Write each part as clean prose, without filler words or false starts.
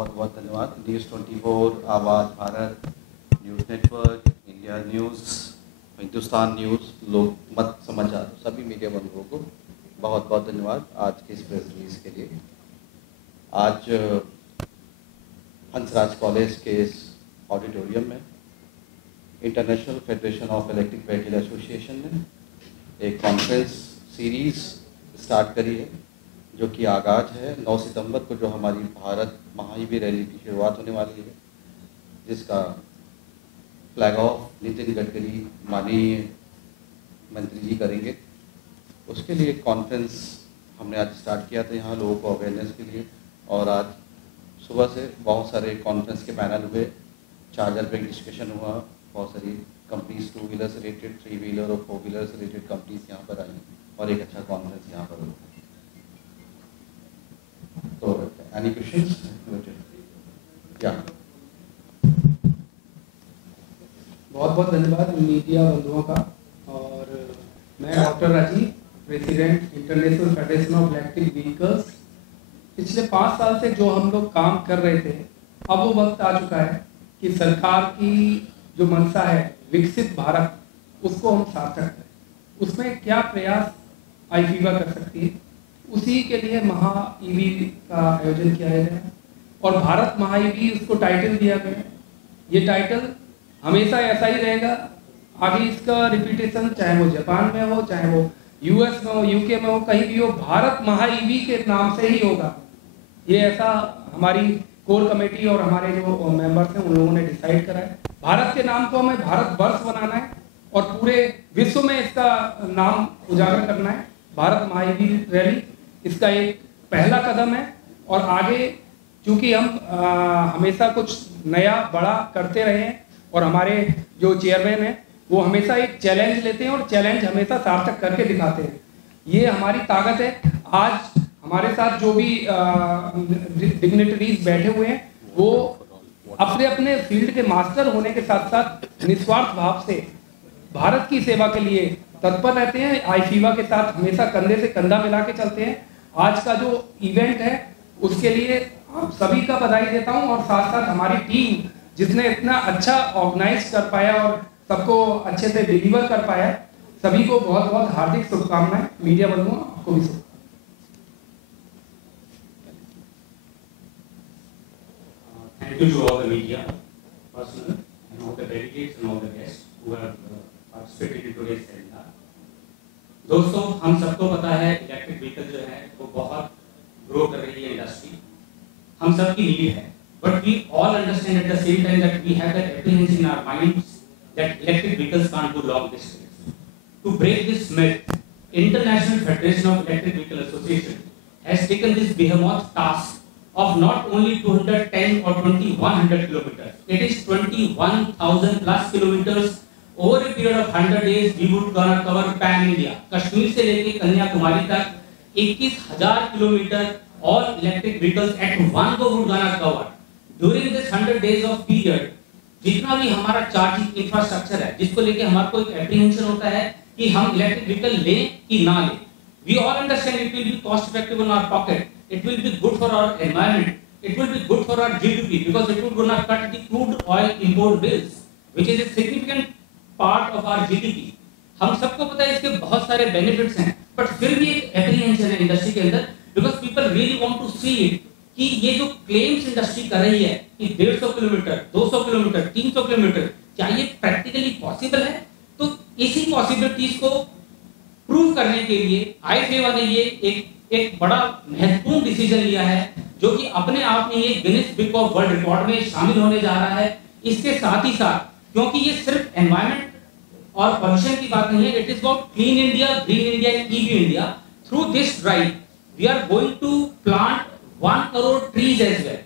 बहुत बहुत धन्यवाद। News 24, Awaaz Bharat, news network, India news, Hindustan news, Lokmat Samachar, सभी मीडिया बंधुओं को बहुत बहुत धन्यवाद आज के इस प्रेस रिलीज के लिए। आज हंसराज कॉलेज के इस ऑडिटोरियम में international federation of electric vehicle association ने एक कॉन्फ्रेंस सीरीज़ स्टार्ट करी है, जो कि आगाज है 9 सितंबर को जो हमारी भारत महाईवी रैली की शुरुआत होने वाली है, जिसका फ्लैग ऑफ नितिन गडकरी माननीय मंत्री जी करेंगे। उसके लिए एक कॉन्फ्रेंस हमने आज स्टार्ट किया था यहाँ लोगों को अवेयरनेस के लिए, और आज सुबह से बहुत सारे कॉन्फ्रेंस के पैनल हुए, चार्जर पे डिस्कशन हुआ, बहुत सारी कंपनीज 2 व्हीलर से रिलेटेड, 3 व्हीलर और 4 व्हीलर से रिलेटेड कंपनीज यहाँ पर आई और एक अच्छा कॉन्फ्रेंस यहाँ पर हुआ। तो एनी क्वेश्चंस? क्या बहुत बहुत धन्यवाद मीडिया बंधुओं का। और मैं doctor Rajeev, president international federation of electric vehicles. पिछले 5 साल से जो हम लोग काम कर रहे थे, अब वो वक्त आ चुका है कि सरकार की जो मंशा है विकसित भारत, उसको हम सार्थक करें। उसमें क्या प्रयास आईफीवा कर सकती है, उसी के लिए महा ईवी का आयोजन किया गया है और भारत महा ईवी उसको टाइटल दिया गया है। ये टाइटल हमेशा ऐसा ही रहेगा, आगे इसका रिपीटेशन चाहे वो जापान में हो, चाहे वो यूएस में हो, यूके में हो, कहीं भी हो, भारत महा ईवी के नाम से ही होगा। ये ऐसा हमारी कोर कमेटी और हमारे जो मेंबर्स हैं उन लोगों ने डिसाइड करा है। भारत के नाम को हमें भारत वर्ष बनाना है और पूरे विश्व में इसका नाम उजागर करना है। भारत महा ईवी रैली इसका एक पहला कदम है और आगे चूंकि हम हमेशा कुछ नया बड़ा करते रहे हैं और हमारे जो चेयरमैन हैं वो हमेशा एक चैलेंज लेते हैं और चैलेंज हमेशा सार्थक करके दिखाते हैं। ये हमारी ताकत है। आज हमारे साथ जो भी डिग्निटरीज बैठे हुए हैं वो अपने अपने फील्ड के मास्टर होने के साथ साथ निस्वार्थ भाव से भारत की सेवा के लिए तत्पर रहते हैं। आईफीवा के साथ हमेशा कंधे से कंधा मिला के चलते हैं। आज का जो इवेंट है उसके लिए आप सभी का बधाई देता हूं और साथ साथ हमारी टीम जिसने इतना अच्छा ऑर्गेनाइज कर पाया और सबको अच्छे से डिलीवर कर पाया, सभी को बहुत बहुत हार्दिक शुभकामनाएं। मीडिया बंधुओं आपको भी शुभकामनाएं। Thank you to all the media personnel and all the delegates and all the guests who have participated in today's seminar. दोस्तों, हम सबको पता है इलेक्ट्रिक व्हीकल जो है वो बहुत ग्रो कर रही है इंडस्ट्री, हम सब की नीड है, but we all understand at the same time that we have that apprehension in our minds that electric vehicles can't go long distance. To break this myth, International Federation of Electric Vehicle Association has taken this behemoth task of not only 210 or 2100 kilometers, it is 21,000 plus kilometers over a period of 100 days. We would gonna cover pan India, Kashmir से लेके कन्याकुमारी तक 21,000 kilometre all electric vehicles at one go would gonna cover during this 100 days of period. जितना भी हमारा charging infrastructure है जिसको लेके हमारे को एक एप्रीहेंशन होता है कि हम इलेक्ट्रिक व्हीकल लें कि ना लें, we all understand it will be cost effective in our pocket, it will be good for our environment, it will be good for our GDP because it will gonna cut the crude oil import bills which is a significant part of our GDP. हम सबको पता है इसके बहुत सारे benefits हैं, but फिर भी एक एप्रीहेंशन है इंडस्ट्री के अंदर because people really want to see it कि ये जो क्लेम्स इंडस्ट्री कर रही है कि 150 किलोमीटर, 200 किलोमीटर, 300 किलोमीटर, क्या ये प्रैक्टिकली पॉसिबल है? तो इसी पॉसिबिलिटीज को प्रूव करने के लिए आईफीवा ने ये एक बड़ा महत्वपूर्ण डिसीजन लिया है जो कि अपने आप में ये Guinness book of world record में शामिल होने जा रहा है। इसके साथ ही साथ क्योंकि ये सिर्फ एनवायरनमेंट और पोल्यूशन की बात नहीं है, it is about clean India, green India, EV India. Through this drive we are going to plant 1 crore trees as well.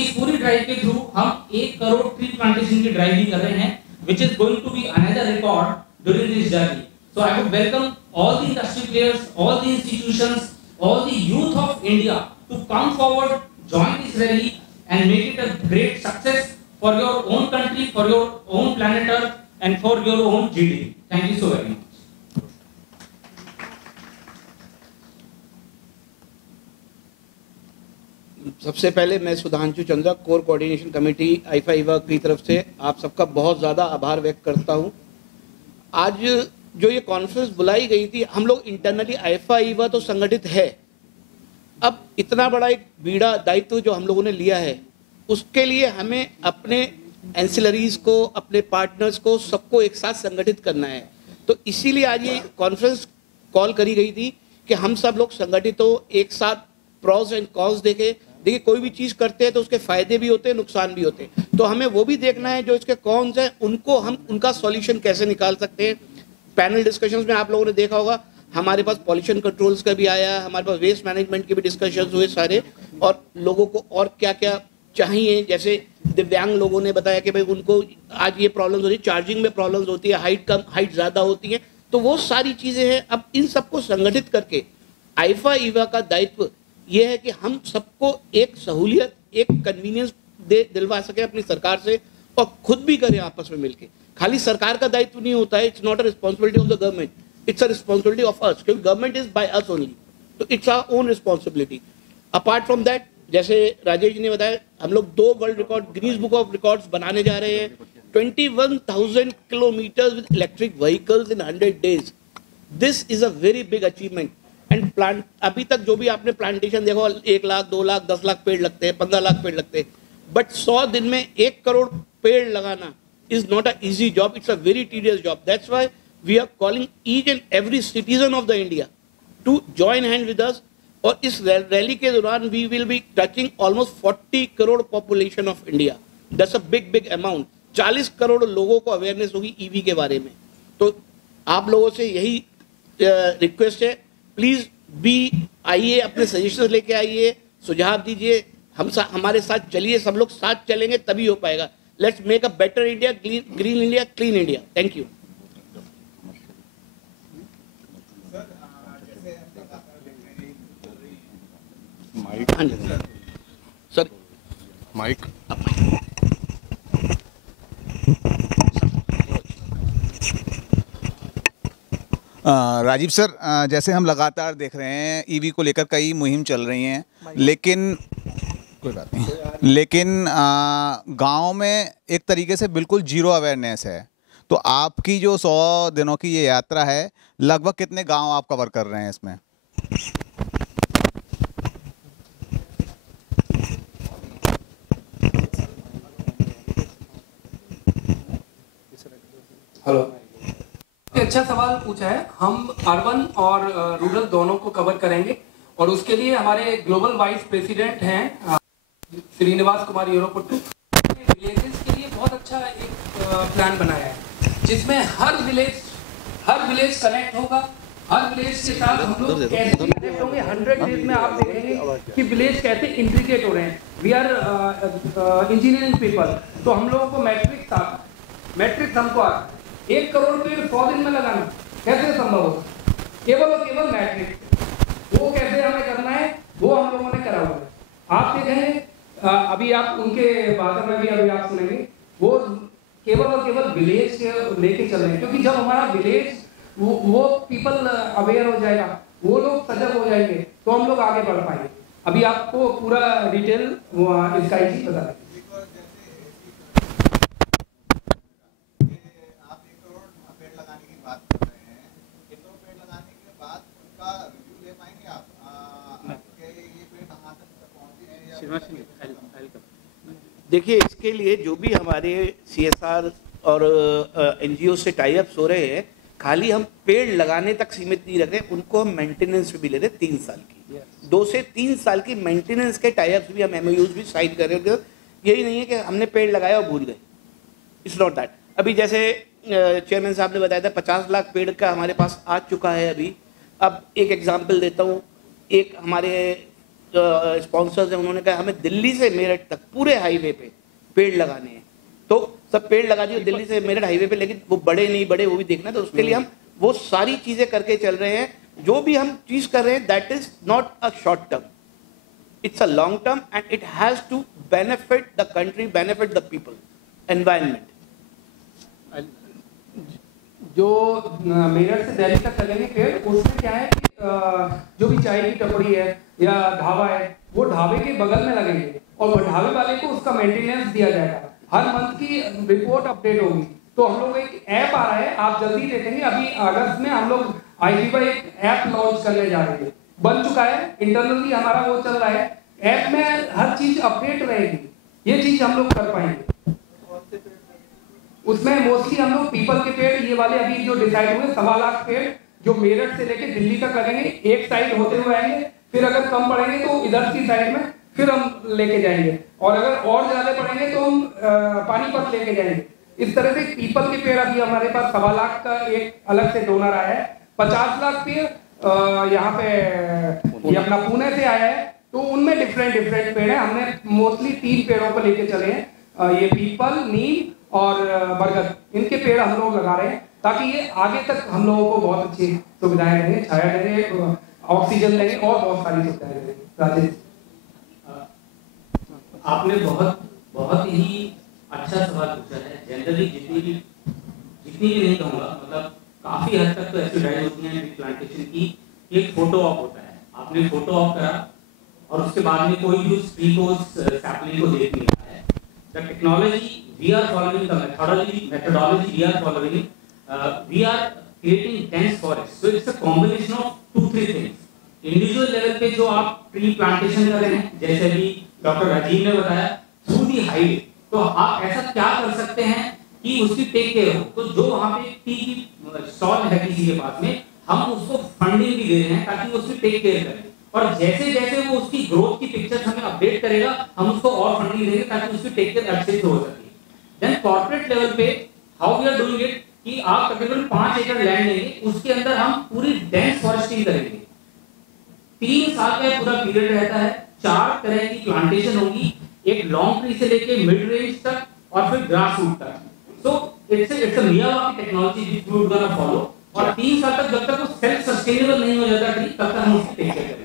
इस पूरी ड्राइव के थ्रू हम 1 करोड़ ट्री प्लांटेशन की ड्राइव भी कर रहे हैं which is going to be another record during this journey. So I would welcome all the industry players, all the institutions, all the youth of India to come forward, join this rally and make it a great success for your own country, for your own planet Earth and for your own GDP. Thank you so very much. सबसे पहले मैं Sudhanshu Chandra, core coordination committee IIFA Eva की तरफ से आप सबका बहुत ज़्यादा आभार व्यक्त करता हूँ। आज जो ये कॉन्फ्रेंस बुलाई गई थी, हम लोग इंटरनली आईफा ईवा तो संगठित है, अब इतना बड़ा एक बीड़ा दायित्व जो हम लोगों ने लिया है, उसके लिए हमें अपने एंसिलरीज को, अपने पार्टनर्स को, सबको एक साथ संगठित करना है। तो इसीलिए आज ये कॉन्फ्रेंस कॉल करी गई थी कि हम सब लोग संगठित हो, एक साथ प्रॉस एंड कॉन्स देखें। देखिए, कोई भी चीज़ करते हैं तो उसके फायदे भी होते हैं, नुकसान भी होते हैं, तो हमें वो भी देखना है जो इसके कॉन्स हैं, उनको हम उनका सॉल्यूशन कैसे निकाल सकते हैं। पैनल डिस्कशंस में आप लोगों ने देखा होगा, हमारे पास पॉल्यूशन कंट्रोल्स का भी आया, हमारे पास वेस्ट मैनेजमेंट के भी डिस्कशंस हुए सारे, और लोगों को और क्या क्या चाहिए। जैसे दिव्यांग लोगों ने बताया कि भाई उनको आज ये प्रॉब्लम्स होती है, चार्जिंग में प्रॉब्लम्स होती है, हाइट ज़्यादा होती है, तो वो सारी चीज़ें हैं। अब इन सबको संगठित करके आईफा ईवा का दायित्व ये है कि हम सबको एक सहूलियत, एक कन्वीनियंस दिलवा सके अपनी सरकार से, और खुद भी करें आपस में मिलके। खाली सरकार का दायित्व नहीं होता है, it's not a responsibility of the government, it's a responsibility of us, क्योंकि government is by us only, तो it's our own responsibility. Apart from that, जैसे राजेश जी ने बताया, हम लोग 2 world record Guinness book of records बनाने जा रहे हैं। 21,000 kilometres with electric vehicles in 100 days। This is a very big achievement. And plant, अभी तक जो भी आपने प्लांटेशन देखो, 1 लाख, 2 लाख, 10 लाख पेड़ लगते हैं, 15 लाख पेड़ लगते हैं, बट 100 दिन में 1 करोड़ पेड़ लगाना is not an easy job, it's a very tedious job. That's why we are calling each and every citizen of the India to join hand with us. और इस रैली के दौरान we will be touching almost 40 crore population of India. That's a big amount. 40 crore लोगों को awareness होगी EV के बारे में। तो आप लोगों से यही रिक्वेस्ट है, प्लीज भी आइए, अपने सजेशन लेके आइए, सुझाव दीजिए, हमारे साथ चलिए, सब लोग साथ चलेंगे तभी हो पाएगा। Let's make a better India, green India, clean India. Thank you. Mike. Sir. Mike. Rajeev sir, जैसे हम लगातार देख रहे हैं ईवी को लेकर कई मुहिम चल रही हैं, लेकिन कोई बात नहीं, लेकिन गांव में एक तरीके से बिल्कुल जीरो अवेयरनेस है। तो आपकी जो 100 दिनों की ये यात्रा है, लगभग कितने गांव आप कवर कर रहे हैं इसमें? हेलो, अच्छा सवाल पूछा है। हम अर्बन और रूरल दोनों को कवर करेंगे, और उसके लिए हमारे ग्लोबल वाइस प्रेसिडेंट हैं श्रीनिवास कुमार योरोपुट्टू, विलेजेस के लिए बहुत अच्छा एक प्लान बनाया है, जिसमें हर विलेज कनेक्ट होगा। हर विलेज के साथ हम लोग कैसे कनेक्ट होंगे, 100 डेज में आप देखेंगे कि विलेज कैसे इंटीग्रेट हो रहे हैं। वी आर इंजीनियरिंग पीपल, तो हम लोगों को मैट्रिक्स हमको आता है। 1 करोड़ पेड़ 100 दिन में लगाना कैसे संभव होगा? केवल और केवल मैट्रिक्स। वो कैसे हमें करना है, वो हम लोगों ने करा हुआ है। आप देखें, अभी आप उनके बात में भी अभी आप सुनेंगे, वो केवल और केवल विलेज लेके चल रहे हैं, क्योंकि जब हमारा विलेज वो पीपल अवेयर हो जाएगा, वो लोग सजग हो जाएंगे, तो हम लोग आगे बढ़ पाएंगे। अभी आपको पूरा डिटेल इसका ही बता दें। देखिए, इसके लिए जो भी हमारे CSR और NGO से टाई अप्स हो रहे हैं, खाली हम पेड़ लगाने तक सीमित नहीं रख रहे, उनको हम मेंटेनेंस भी ले रहे हैं 3 साल की। 2 से 3 साल की मेंटेनेंस के टाई अप्स भी हम MOUs भी साइन कर रहे हैं। यही नहीं है कि हमने पेड़ लगाया और भूल गए, इट्स नॉट दैट। अभी जैसे चेयरमैन साहब ने बताया था, 50 लाख पेड़ का हमारे पास आ चुका है अभी। अब एक एग्जाम्पल देता हूँ, एक हमारे स्पॉन्सर्स हैं, उन्होंने कहा हमें दिल्ली से मेरठ तक पूरे हाईवे पे पेड़ लगाने हैं, तो सब पेड़ लगा दिए दिल्ली से मेरठ हाईवे पे, लेकिन वो बड़े नहीं बड़े वो भी देखना, तो उसके लिए हम वो सारी चीजें करके चल रहे हैं। जो भी हम चीज कर रहे हैं, that is not a short term, it's a long term, and it has to benefit the country, benefit the people, environment. जो मेरठ से दिल्ली तक चलेंगे पेड़, उसमें क्या है कि जो भी चाय की टपरी है या ढाबा है, वो ढाबे के बगल में लगेंगे और ढाबे वाले को उसका मेंटेनेंस दिया जाएगा, हर मंथ की रिपोर्ट अपडेट होगी। तो हम लोग एक ऐप आ रहा है, आप जल्दी देखेंगे, अभी अगस्त में हम लोग IPIVA एक ऐप लॉन्च करने जा रहे हैं, बन चुका है, इंटरनली हमारा वो चल रहा है। ऐप में हर चीज अपडेट रहेगी, ये चीज हम लोग कर पाएंगे। उसमें मोस्टली हम लोग पीपल के पेड़, ये वाले अभी जो डिसाइड हुए 1.25 लाख पेड़ जो मेरठ से लेके दिल्ली तक लगेंगे, एक साइड होते हुए आएंगे, फिर अगर कम पड़ेंगे तो इधर की साइड में फिर हम लेके जाएंगे, और अगर और ज्यादा पड़ेंगे तो हम पानीपत लेके जाएंगे। इस तरह से पीपल के पेड़ अभी हमारे पास 1.25 लाख का एक अलग से डोनर आया है। 50 लाख पेड़ यहाँ पे ये अपना पुणे से आया है, तो उनमें डिफरेंट पेड़ है। हमने मोस्टली 3 पेड़ों को लेके चले हैं, ये पीपल, नीम और बरगद, इनके पेड़ हम लोग लगा रहे हैं ताकि ये आगे तक हम लोगों को बहुत अच्छी सुविधाएं देंगे, छाया देंगे, ऑक्सीजन देंगे और बहुत सारी सुविधाएं देंगे। राजेश, आपने बहुत ही अच्छा सवाल पूछा है। जनरली जितनी भी नहीं कहूँगा, मतलब काफी हद तक तो एक्सरसाइज होती है प्लांटेशन की, एक फोटो ऑप होता है, आपने फोटो ऑप करा और उसके बाद में कोई भी उस ट्री को, उस सैपलिंग को देख नहीं रहा है। The technology we are following, the methodology we are following, we are creating dense forest. So it's a combination of 2-3 things. Individual level पे जो आप ट्री प्लांटेशन कर रहे हैं, जैसे अभी डॉक्टर राजीव ने बताया, थ्रू दी हाईवे, तो आप ऐसा क्या कर सकते हैं कि उसकी टेक केयर हो। तो जो वहाँ पे टी की स्टॉल है किसी के पास में, हम उसको फंडिंग भी दे रहे हैं ताकि वो उसकी टेक केयर करे, और जैसे जैसे वो उसकी ग्रोथ की पिक्चर्स हमें अपडेट करेगा, हम उसको और फंडिंग देंगे ताकि उसकी टेक केयर अच्छे से हो सके। देन कॉर्पोरेट लेवल पे how we are doing it, कि आप तकरीबन 5 एकड़ लैंड लेंगे, उसके अंदर हम पूरी डेंस फॉरेस्टिंग करेंगे। 3 साल का पूरा पीरियड रहता है, 4 तरह की प्लांटेशन होगी, एक लॉन्ग ट्री से लेके मिड रेंज तक और फिर ग्रास रूट तक। So it's a Miyawaki technology which we are gonna follow, और 3 साल तक जब तक वो सेल्फ सस्टेनेबल नहीं हो जाता ट्री, तब तक हम उसकी टेक केयर